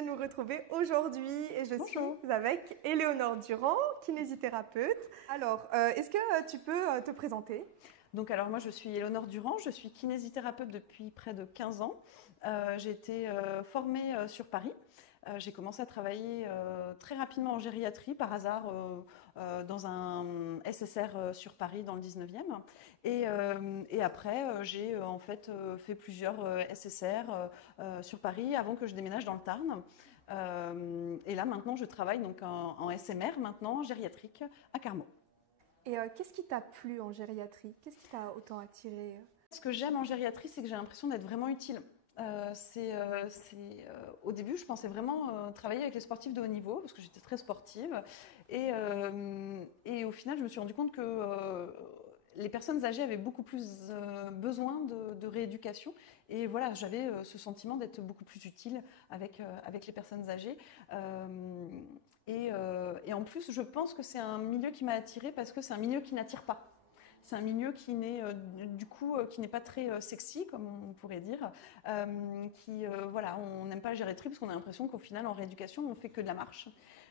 de nous retrouver aujourd'hui et je suis avec Éléonore Durand, kinésithérapeute. Alors, est-ce que tu peux te présenter? Donc alors moi je suis Éléonore Durand, je suis kinésithérapeute depuis près de 15 ans. J'ai été formée sur Paris. J'ai commencé à travailler très rapidement en gériatrie par hasard dans un SSR sur Paris dans le 19e. Et après j'ai en fait fait plusieurs SSR sur Paris avant que je déménage dans le Tarn. Et là maintenant je travaille donc en SMR maintenant gériatrique à Carmaux. Et qu'est-ce qui t'a plu en gériatrie? Qu'est-ce qui t'a autant attiré? Ce que j'aime en gériatrie, c'est que j'ai l'impression d'être vraiment utile. Au début, je pensais vraiment travailler avec les sportifs de haut niveau, parce que j'étais très sportive. Et au final, je me suis rendu compte que les personnes âgées avaient beaucoup plus besoin de rééducation. Et voilà, j'avais ce sentiment d'être beaucoup plus utile avec les personnes âgées. Et en plus, je pense que c'est un milieu qui m'a attirée parce que c'est un milieu qui n'attire pas. C'est un milieu qui n'est qui n'est pas très sexy, comme on pourrait dire. Voilà, on n'aime pas la gériatrie parce qu'on a l'impression qu'au final, en rééducation, on fait que de la marche.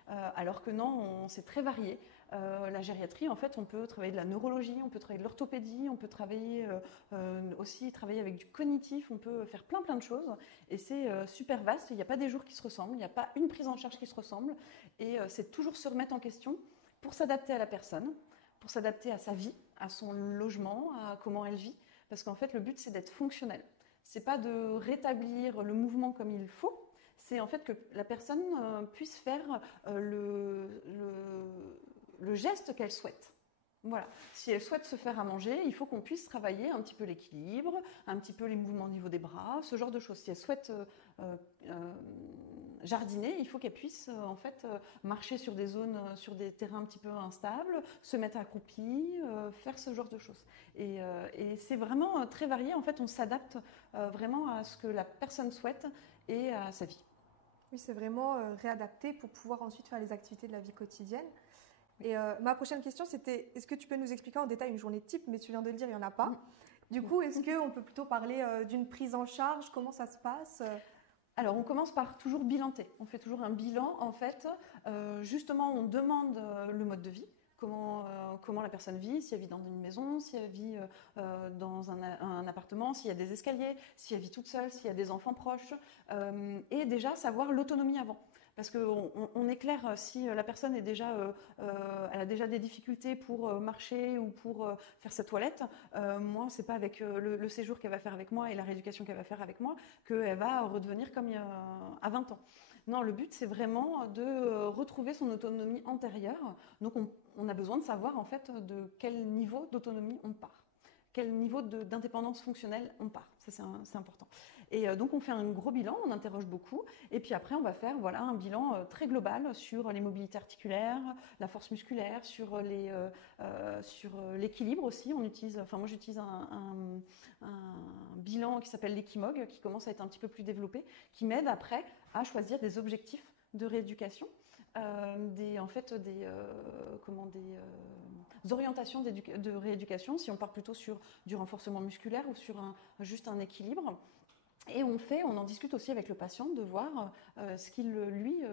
Alors que non, c'est très varié. La gériatrie, en fait, on peut travailler de la neurologie, on peut travailler de l'orthopédie, on peut travailler aussi travailler avec du cognitif, on peut faire plein de choses. Et c'est super vaste. Il n'y a pas des jours qui se ressemblent, il n'y a pas une prise en charge qui se ressemble. Et c'est toujours se remettre en question pour s'adapter à la personne, pour s'adapter à sa vie, à son logement, à comment elle vit. Parce qu'en fait, le but, c'est d'être fonctionnel. C'est pas de rétablir le mouvement comme il faut, c'est en fait que la personne puisse faire le geste qu'elle souhaite. Voilà. Si elle souhaite se faire à manger, il faut qu'on puisse travailler un petit peu l'équilibre, un petit peu les mouvements au niveau des bras, ce genre de choses. Si elle souhaite jardiner, il faut qu'elle puisse en fait marcher sur des zones, sur des terrains un petit peu instables, se mettre accroupie, faire ce genre de choses. Et c'est vraiment très varié. En fait, on s'adapte vraiment à ce que la personne souhaite et à sa vie. Oui, c'est vraiment réadapté pour pouvoir ensuite faire les activités de la vie quotidienne. Et ma prochaine question, c'était, est-ce que tu peux nous expliquer en détail une journée type? Mais tu viens de le dire, il n'y en a pas. Du coup, est-ce qu'on peut plutôt parler d'une prise en charge? Comment ça se passe? Alors, on commence par toujours bilanter. On fait toujours un bilan. En fait, justement, on demande le mode de vie. Comment la personne vit, si elle vit dans une maison, si elle vit dans un appartement, s'il y a des escaliers, si elle vit toute seule, s'il y a des enfants proches. Et déjà, savoir l'autonomie avant. Parce qu'on est clair, si la personne est déjà, elle a déjà des difficultés pour marcher ou pour faire sa toilette, moi, c'est pas avec le séjour qu'elle va faire avec moi et la rééducation qu'elle va faire avec moi qu'elle va redevenir comme à 20 ans. Non, le but, c'est vraiment de retrouver son autonomie antérieure. Donc, on a besoin de savoir en fait de quel niveau d'autonomie on part. Quel niveau d'indépendance fonctionnelle on part. Ça, c'est important. Et donc, on fait un gros bilan, on interroge beaucoup. Et puis après, on va faire voilà, un bilan très global sur les mobilités articulaires, la force musculaire, sur l'équilibre aussi. Moi, j'utilise un bilan qui s'appelle l'Equimog, qui commence à être un petit peu plus développé, qui m'aide après à choisir des objectifs de rééducation, des orientations de rééducation, si on part plutôt sur du renforcement musculaire ou sur juste un équilibre. Et on en discute aussi avec le patient de voir ce qu'il, lui,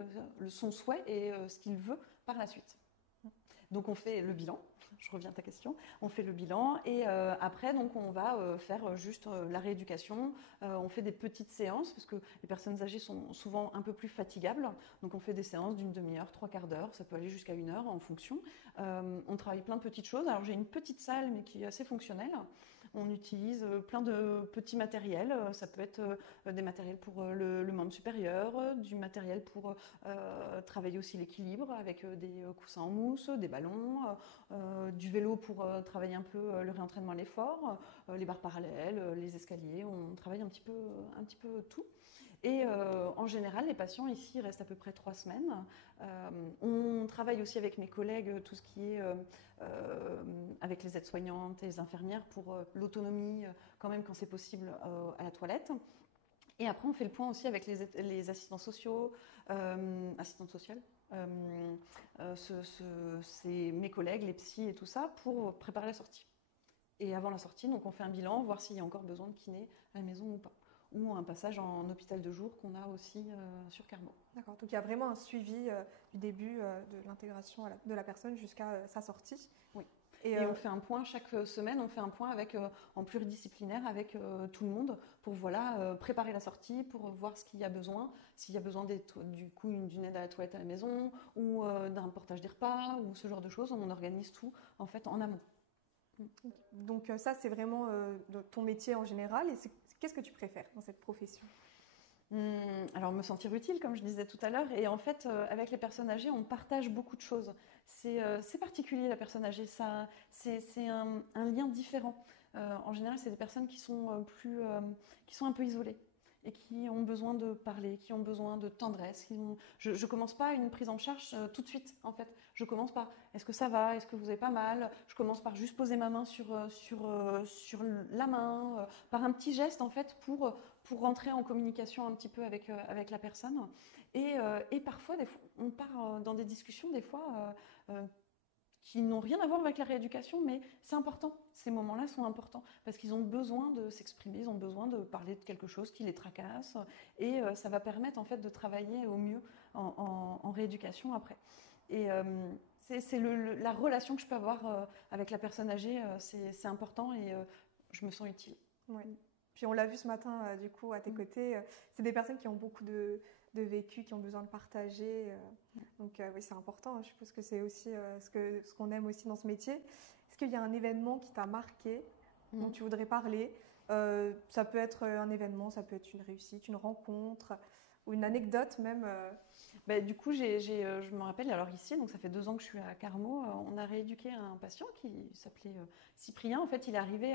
son souhait et ce qu'il veut par la suite. Donc on fait le bilan, je reviens à ta question, on fait le bilan et après donc on va faire juste la rééducation, on fait des petites séances parce que les personnes âgées sont souvent un peu plus fatigables, donc on fait des séances d'une demi-heure, trois quarts d'heure, ça peut aller jusqu'à 1 heure en fonction. On travaille plein de petites choses, alors j'ai une petite salle mais qui est assez fonctionnelle, on utilise plein de petits matériels, ça peut être des matériels pour le membre supérieur, du matériel pour travailler aussi l'équilibre avec des coussins en mousse, des ballons, du vélo pour travailler un peu le réentraînement à l'effort, les barres parallèles, les escaliers, on travaille un petit peu tout. Et en général, les patients ici restent à peu près 3 semaines. On travaille aussi avec mes collègues tout ce qui est avec les aides-soignantes et les infirmières pour l'autonomie quand même quand c'est possible à la toilette. Et après, on fait le point aussi avec les assistants sociaux, assistantes sociales. C'est mes collègues, les psys et tout ça, pour préparer la sortie. Et avant la sortie, donc on fait un bilan, voir s'il y a encore besoin de kiné à la maison ou pas. ou un passage en hôpital de jour qu'on a aussi sur Carmo. D'accord, donc il y a vraiment un suivi du début de l'intégration de la personne jusqu'à sa sortie. Oui. Et on fait un point chaque semaine, on fait un point en pluridisciplinaire avec tout le monde pour préparer la sortie, pour voir ce qu'il y a besoin, s'il y a besoin d'une aide à la toilette à la maison ou d'un portage des repas ou ce genre de choses. On organise tout en fait en amont. Donc ça, c'est vraiment ton métier en général. Et qu'est-ce que tu préfères dans cette profession ? Alors me sentir utile, comme je disais tout à l'heure, et en fait avec les personnes âgées on partage beaucoup de choses. C'est particulier la personne âgée, c'est un lien différent. En général c'est des personnes qui sont qui sont un peu isolées et qui ont besoin de parler, qui ont besoin de tendresse. Je commence pas une prise en charge tout de suite en fait. Je commence par est-ce que ça va, est-ce que vous avez pas mal. Je commence par juste poser ma main sur la main, par un petit geste en fait pour rentrer en communication un petit peu avec la personne. Et parfois, on part dans des discussions, des fois, qui n'ont rien à voir avec la rééducation, mais c'est important. Ces moments-là sont importants parce qu'ils ont besoin de s'exprimer, ils ont besoin de parler de quelque chose qui les tracasse. Et ça va permettre en fait de travailler au mieux en rééducation après. Et c'est la relation que je peux avoir avec la personne âgée, c'est important et je me sens utile. Oui. Puis on l'a vu ce matin, du coup, à tes côtés, c'est des personnes qui ont beaucoup de vécu, qui ont besoin de partager. Donc oui, c'est important. Je suppose que c'est aussi ce qu'on aime aussi dans ce métier. Est-ce qu'il y a un événement qui t'a marqué, dont tu voudrais parler ? Ça peut être un événement, ça peut être une réussite, une rencontre ou une anecdote même. Du coup, je me rappelle, alors ici, donc ça fait 2 ans que je suis à Carmo, on a rééduqué un patient qui s'appelait Cyprien. En fait, il est arrivé,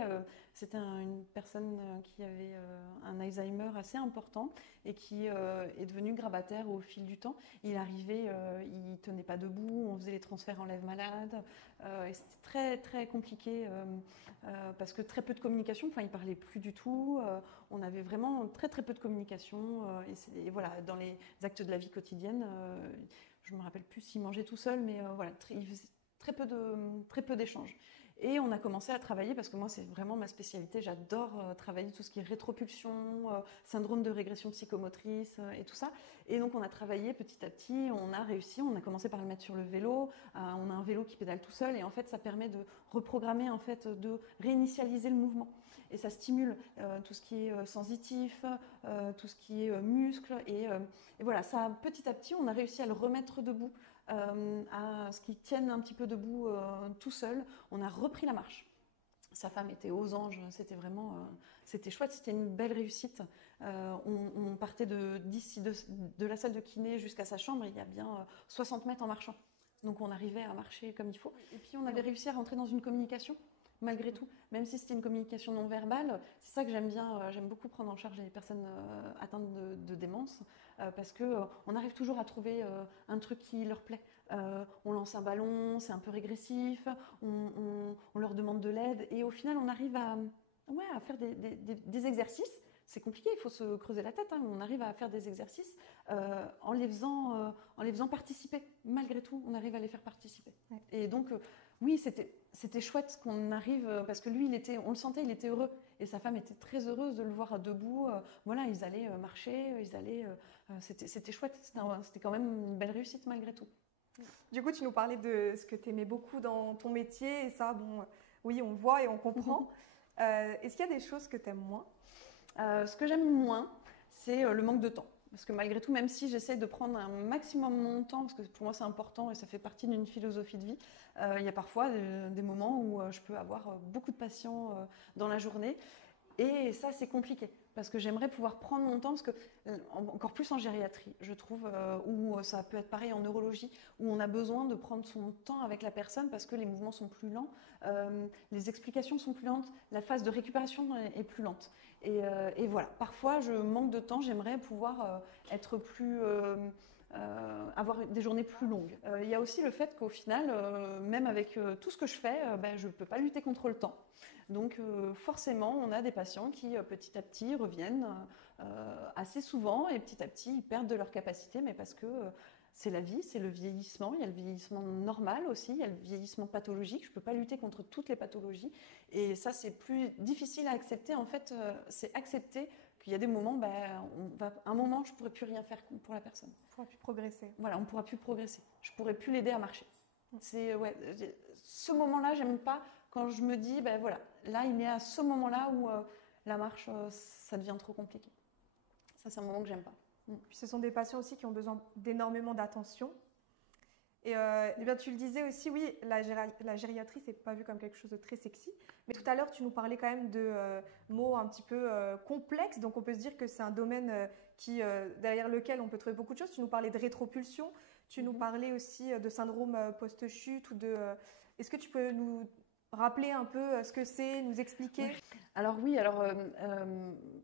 c'était une personne qui avait un Alzheimer assez important et qui est devenu grabataire au fil du temps. Il arrivait, il tenait pas debout, on faisait les transferts en lève malade, et c'était très très compliqué parce que très peu de communication, enfin il parlait plus du tout, on avait vraiment très très peu de communication et voilà, dans les actes de la vie quotidienne, je me rappelle plus s'il mangeait tout seul, mais voilà, il faisait très peu d'échanges. Et on a commencé à travailler, parce que moi c'est vraiment ma spécialité, j'adore travailler tout ce qui est rétropulsion, syndrome de régression psychomotrice et tout ça. Et donc on a travaillé petit à petit, on a réussi, on a commencé par le mettre sur le vélo, on a un vélo qui pédale tout seul et en fait ça permet de reprogrammer, en fait, de réinitialiser le mouvement. Et ça stimule tout ce qui est sensitif, tout ce qui est muscle et voilà, ça petit à petit on a réussi à le remettre debout. À ce qui tienne un petit peu debout tout seul. On a repris la marche. Sa femme était aux anges, c'était vraiment, c'était chouette, c'était une belle réussite. On partait d'ici de la salle de kiné jusqu'à sa chambre, il y a bien 60 mètres en marchant. Donc on arrivait à marcher comme il faut. Et puis on avait réussi à rentrer dans une communication, malgré tout, même si c'était une communication non verbale. C'est ça que j'aime bien, j'aime beaucoup prendre en charge les personnes atteintes de démence, parce qu'on arrive toujours à trouver un truc qui leur plaît. On lance un ballon, c'est un peu régressif, on leur demande de l'aide, et au final on arrive à faire des exercices. C'est compliqué, il faut se creuser la tête, hein, mais on arrive à faire des exercices en les faisant participer. Malgré tout, on arrive à les faire participer. Ouais. Et donc, oui, c'était chouette qu'on arrive, parce que lui, on le sentait, il était heureux. Et sa femme était très heureuse de le voir debout. Voilà, ils allaient marcher, c'était chouette, c'était quand même une belle réussite malgré tout. Du coup, tu nous parlais de ce que tu aimais beaucoup dans ton métier, et ça, bon, oui, on voit et on comprend. Est-ce qu'il y a des choses que tu aimes moins ? Ce que j'aime moins, c'est le manque de temps. Parce que malgré tout, même si j'essaie de prendre un maximum de mon temps, parce que pour moi c'est important et ça fait partie d'une philosophie de vie, il y a parfois des moments où je peux avoir beaucoup de patients dans la journée. Et ça, c'est compliqué, parce que j'aimerais pouvoir prendre mon temps, parce que encore plus en gériatrie, je trouve, où ça peut être pareil en neurologie, où on a besoin de prendre son temps avec la personne, parce que les mouvements sont plus lents, les explications sont plus lentes, la phase de récupération est plus lente. Et voilà, parfois je manque de temps, j'aimerais pouvoir être plus... avoir des journées plus longues. Il y a aussi le fait qu'au final, même avec tout ce que je fais, je ne peux pas lutter contre le temps. Donc forcément, on a des patients qui petit à petit reviennent assez souvent et petit à petit ils perdent de leur capacité, mais parce que c'est la vie, c'est le vieillissement. Il y a le vieillissement normal aussi, il y a le vieillissement pathologique. Je ne peux pas lutter contre toutes les pathologies et ça c'est plus difficile à accepter. En fait, c'est accepter qu'il y a des moments, un moment, je ne pourrais plus rien faire pour la personne. On ne pourra plus progresser. Voilà, on ne pourra plus progresser. Je ne pourrais plus l'aider à marcher. Ce moment-là, j'aime pas quand je me dis, voilà, là, il est à ce moment-là où la marche, ça devient trop compliqué. Ça, c'est un moment que j'aime pas. Puis ce sont des patients aussi qui ont besoin d'énormément d'attention. Et bien, tu le disais aussi, oui, la gériatrie, c'est pas vu comme quelque chose de très sexy. Mais tout à l'heure, tu nous parlais quand même de mots un petit peu complexes. Donc, on peut se dire que c'est un domaine derrière lequel on peut trouver beaucoup de choses. Tu nous parlais de rétropulsion. Tu nous parlais aussi de syndrome post-chute. Est-ce que tu peux nous rappeler un peu ce que c'est, nous expliquer? Alors oui,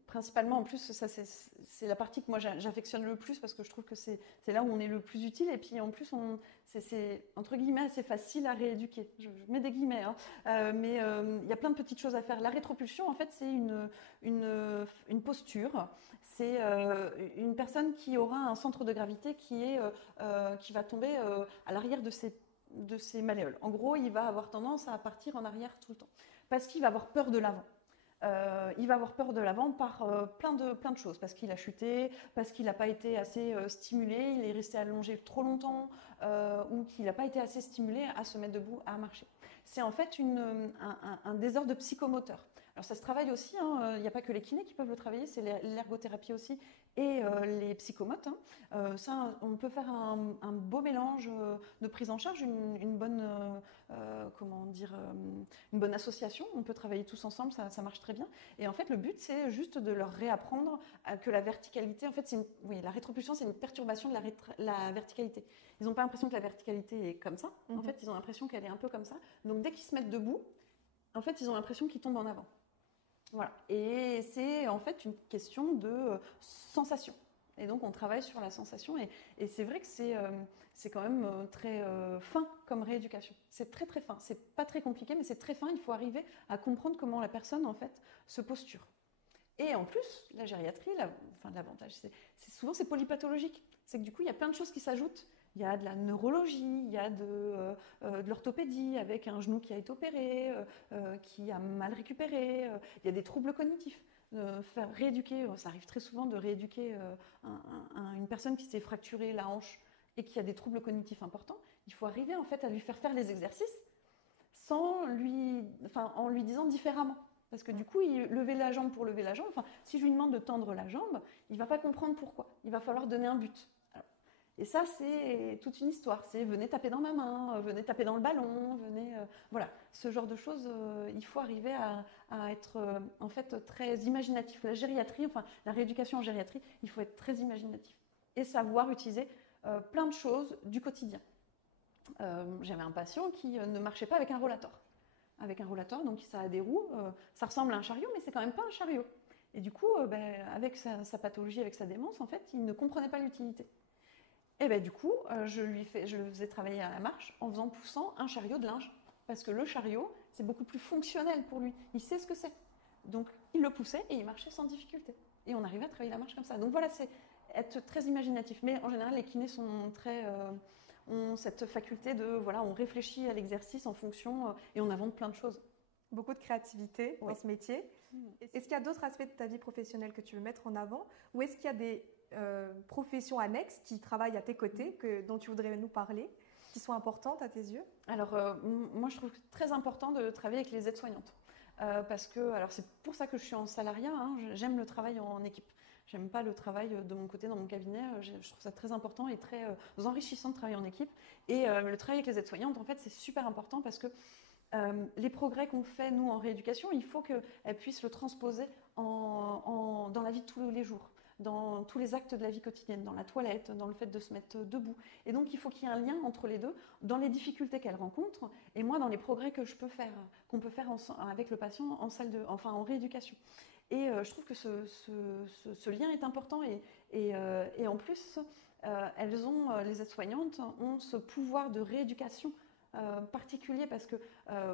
principalement en plus, ça c'est la partie que moi j'affectionne le plus parce que je trouve que c'est là où on est le plus utile et puis en plus c'est entre guillemets assez facile à rééduquer. Je mets des guillemets, mais il y a plein de petites choses à faire. La rétropulsion en fait c'est une posture. C'est une personne qui aura un centre de gravité qui va tomber à l'arrière de ses malléoles. En gros, il va avoir tendance à partir en arrière tout le temps parce qu'il va avoir peur de l'avant. Il va avoir peur de l'avant par plein de choses, parce qu'il a chuté, parce qu'il n'a pas été assez stimulé, il est resté allongé trop longtemps, ou qu'il n'a pas été assez stimulé à se mettre debout, à marcher. C'est en fait un désordre psychomoteur. Alors ça se travaille aussi, il n'y a pas que les kinés qui peuvent le travailler, c'est l'ergothérapie aussi et les psychomotes. Ça, on peut faire un beau mélange de prise en charge, une bonne association. On peut travailler tous ensemble, ça marche très bien. Et en fait, le but, c'est juste de leur réapprendre que la verticalité, en fait, la rétropulsion, c'est une perturbation de la verticalité. Ils n'ont pas l'impression que la verticalité est comme ça. En fait, ils ont l'impression qu'elle est un peu comme ça. Donc, dès qu'ils se mettent debout, en fait, ils ont l'impression qu'ils tombent en avant. Voilà. Et c'est en fait une question de sensation. Et donc, on travaille sur la sensation. Et c'est vrai que c'est quand même très fin comme rééducation. C'est très, très fin. C'est pas très compliqué, mais c'est très fin. Il faut arriver à comprendre comment la personne, en fait, se posture. Et en plus, la gériatrie, l'avantage, souvent, c'est polypathologique. C'est que du coup, il y a plein de choses qui s'ajoutent. Il y a de la neurologie, il y a de l'orthopédie avec un genou qui a été opéré, qui a mal récupéré. Il y a des troubles cognitifs. Faire rééduquer, ça arrive très souvent de rééduquer une personne qui s'est fracturée la hanche et qui a des troubles cognitifs importants. Il faut arriver en fait à lui faire les exercices en lui disant différemment. Parce que du coup, lever la jambe pour lever la jambe, si je lui demande de tendre la jambe, il ne va pas comprendre pourquoi. Il va falloir donner un but. Et ça, c'est toute une histoire. C'est venez taper dans ma main, venez taper dans le ballon, voilà, ce genre de choses. Il faut arriver à être en fait très imaginatif. La gériatrie, la rééducation en gériatrie, il faut être très imaginatif et savoir utiliser plein de choses du quotidien. J'avais un patient qui ne marchait pas avec un rollator. Avec un rollator, donc ça a des roues, ça ressemble à un chariot, mais c'est quand même pas un chariot. Et du coup, avec sa pathologie, avec sa démence, en fait, il ne comprenait pas l'utilité. Et du coup, je le faisais travailler à la marche en poussant un chariot de linge. Parce que le chariot, c'est beaucoup plus fonctionnel pour lui. Il sait ce que c'est. Donc, il le poussait et il marchait sans difficulté. Et on arrivait à travailler la marche comme ça. Donc voilà, c'est être très imaginatif. Mais en général, les kinés ont cette faculté on réfléchit à l'exercice en fonction et on invente plein de choses. Beaucoup de créativité dans ce métier. Est-ce qu'il y a d'autres aspects de ta vie professionnelle que tu veux mettre en avant? Ou est-ce qu'il y a des professions annexes qui travaillent à tes côtés, dont tu voudrais nous parler, qui sont importantes à tes yeux? Alors, moi, je trouve très important de travailler avec les aides-soignantes. Parce que, c'est pour ça que je suis en salariat, j'aime le travail en équipe. J'aime pas le travail de mon côté dans mon cabinet. Je trouve ça très important et très enrichissant de travailler en équipe. Et le travail avec les aides-soignantes, en fait, c'est super important parce que les progrès qu'on fait, nous, en rééducation, il faut qu'elles puissent le transposer dans la vie de tous les jours, dans tous les actes de la vie quotidienne, dans la toilette, dans le fait de se mettre debout. Et donc, il faut qu'il y ait un lien entre les deux, dans les difficultés qu'elles rencontrent, et moi, dans les progrès que qu'on peut faire avec le patient en rééducation. Et je trouve que ce lien est important. Et en plus, les aides-soignantes ont ce pouvoir de rééducation particulier parce que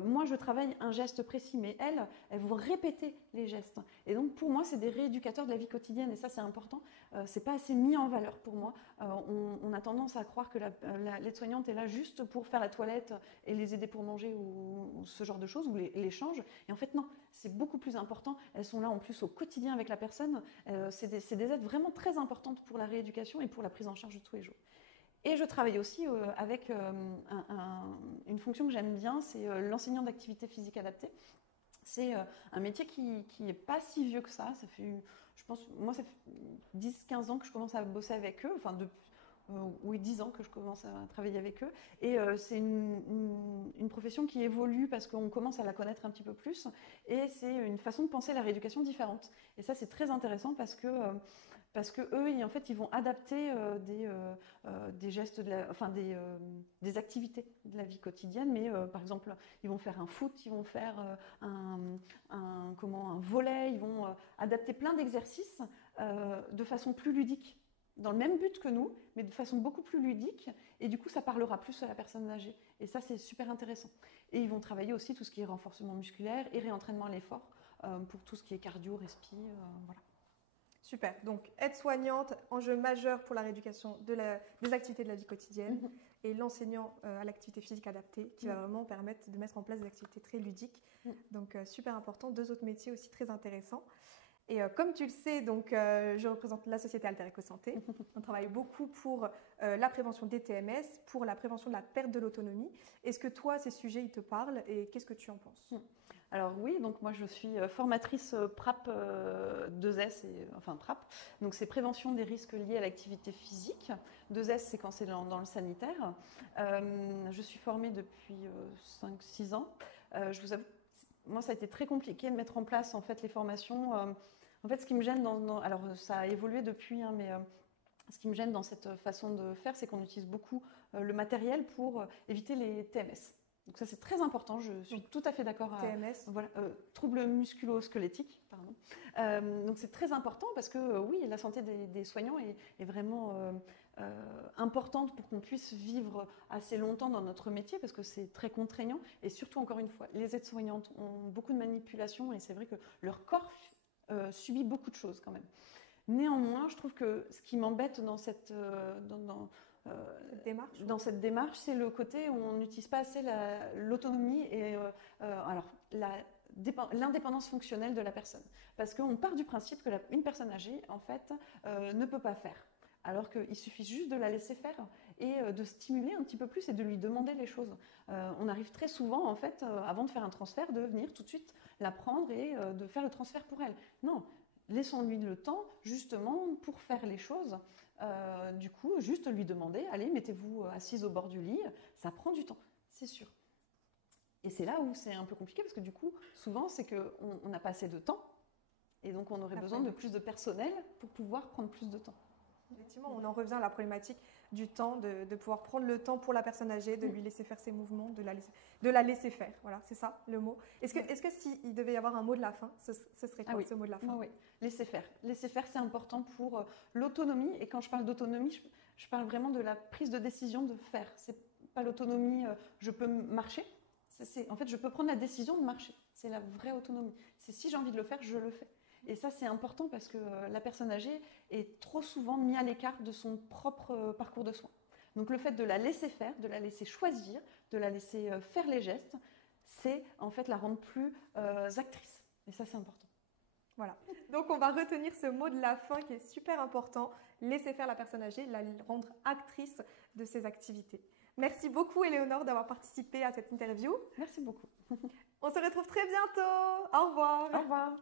moi, je travaille un geste précis, mais elles vont répéter les gestes. Et donc, pour moi, c'est des rééducateurs de la vie quotidienne et ça, c'est important. C'est pas assez mis en valeur pour moi. On a tendance à croire que l'aide-soignante est là juste pour faire la toilette et les aider pour manger ou ce genre de choses, ou l'échange. Et en fait, non, c'est beaucoup plus important. Elles sont là en plus au quotidien avec la personne. C'est des aides vraiment très importantes pour la rééducation et pour la prise en charge de tous les jours. Et je travaille aussi avec une fonction que j'aime bien, c'est l'enseignant d'activité physique adaptée. C'est un métier qui n'est pas si vieux que ça. Ça fait, je pense, moi, ça fait 10-15 ans que je commence à bosser avec eux. Enfin, oui, 10 ans que je commence à travailler avec eux. Et c'est une profession qui évolue parce qu'on commence à la connaître un petit peu plus. Et c'est une façon de penser la rééducation différente. Et ça, c'est très intéressant parce que eux, en fait, ils vont adapter des gestes, des activités de la vie quotidienne. Mais par exemple, ils vont faire un foot, ils vont faire un volley, ils vont adapter plein d'exercices de façon plus ludique, dans le même but que nous, mais de façon beaucoup plus ludique. Et du coup, ça parlera plus à la personne âgée. Et ça, c'est super intéressant. Et ils vont travailler aussi tout ce qui est renforcement musculaire et réentraînement à l'effort pour tout ce qui est cardio, respi, voilà. Super. Donc, aide-soignante, enjeu majeur pour la rééducation des activités de la vie quotidienne et l'enseignant à l'activité physique adaptée qui va vraiment permettre de mettre en place des activités très ludiques. Donc, super important. 2 autres métiers aussi très intéressants. Et comme tu le sais, donc, je représente la société Alter Eco Santé. On travaille beaucoup pour la prévention des TMS, pour la prévention de la perte de l'autonomie. Est-ce que toi, ces sujets, ils te parlent et qu'est-ce que tu en penses ? Alors oui, donc moi je suis formatrice PRAP 2S, enfin PRAP, donc c'est prévention des risques liés à l'activité physique. 2S, c'est quand c'est dans le sanitaire. Je suis formée depuis 5-6 ans. Je vous avoue, moi ça a été très compliqué de mettre en place en fait les formations. En fait, ce qui me gêne alors ça a évolué depuis, hein, mais ce qui me gêne dans cette façon de faire, c'est qu'on utilise beaucoup le matériel pour éviter les TMS. Donc ça, c'est très important, je suis tout à fait d'accord. TMS. Voilà, troubles musculo-squelettiques, pardon. Donc c'est très important parce que oui, la santé des soignants est vraiment importante pour qu'on puisse vivre assez longtemps dans notre métier parce que c'est très contraignant. Et surtout, encore une fois, les aides-soignantes ont beaucoup de manipulations et c'est vrai que leur corps subit beaucoup de choses quand même. Néanmoins, je trouve que ce qui m'embête dans cette démarche, c'est le côté où on n'utilise pas assez l'autonomie et l'indépendance fonctionnelle de la personne. Parce qu'on part du principe qu'une personne âgée, en fait, ne peut pas faire. Alors qu'il suffit juste de la laisser faire et de stimuler un petit peu plus et de lui demander les choses. On arrive très souvent, en fait, avant de faire un transfert, de venir tout de suite la prendre et de faire le transfert pour elle. Non, laissons-lui le temps, justement, pour faire les choses. Du coup, juste lui demander, allez, mettez-vous assise au bord du lit, ça prend du temps, c'est sûr. Et c'est là où c'est un peu compliqué parce que du coup, souvent, c'est qu'on n'a pas assez de temps et donc on aurait besoin de plus de personnel pour pouvoir prendre plus de temps. Effectivement, on en revient à la problématique du temps, de pouvoir prendre le temps pour la personne âgée, de lui laisser faire ses mouvements, de la laisser faire. Voilà, c'est ça le mot. Est-ce que s'il devait y avoir un mot de la fin, ce serait quoi ce mot de la fin ? Oui, laisser faire. Laisser faire, c'est important pour l'autonomie. Et quand je parle d'autonomie, je parle vraiment de la prise de décision de faire. C'est pas l'autonomie, je peux marcher. En fait, je peux prendre la décision de marcher. C'est la vraie autonomie. C'est si j'ai envie de le faire, je le fais. Et ça, c'est important parce que la personne âgée est trop souvent mise à l'écart de son propre parcours de soins. Donc le fait de la laisser faire, de la laisser choisir, de la laisser faire les gestes, c'est en fait la rendre plus actrice. Et ça, c'est important. Voilà. Donc on va retenir ce mot de la fin qui est super important. Laisser faire la personne âgée, la rendre actrice de ses activités. Merci beaucoup, Éléonore, d'avoir participé à cette interview. Merci beaucoup. On se retrouve très bientôt. Au revoir. Au revoir.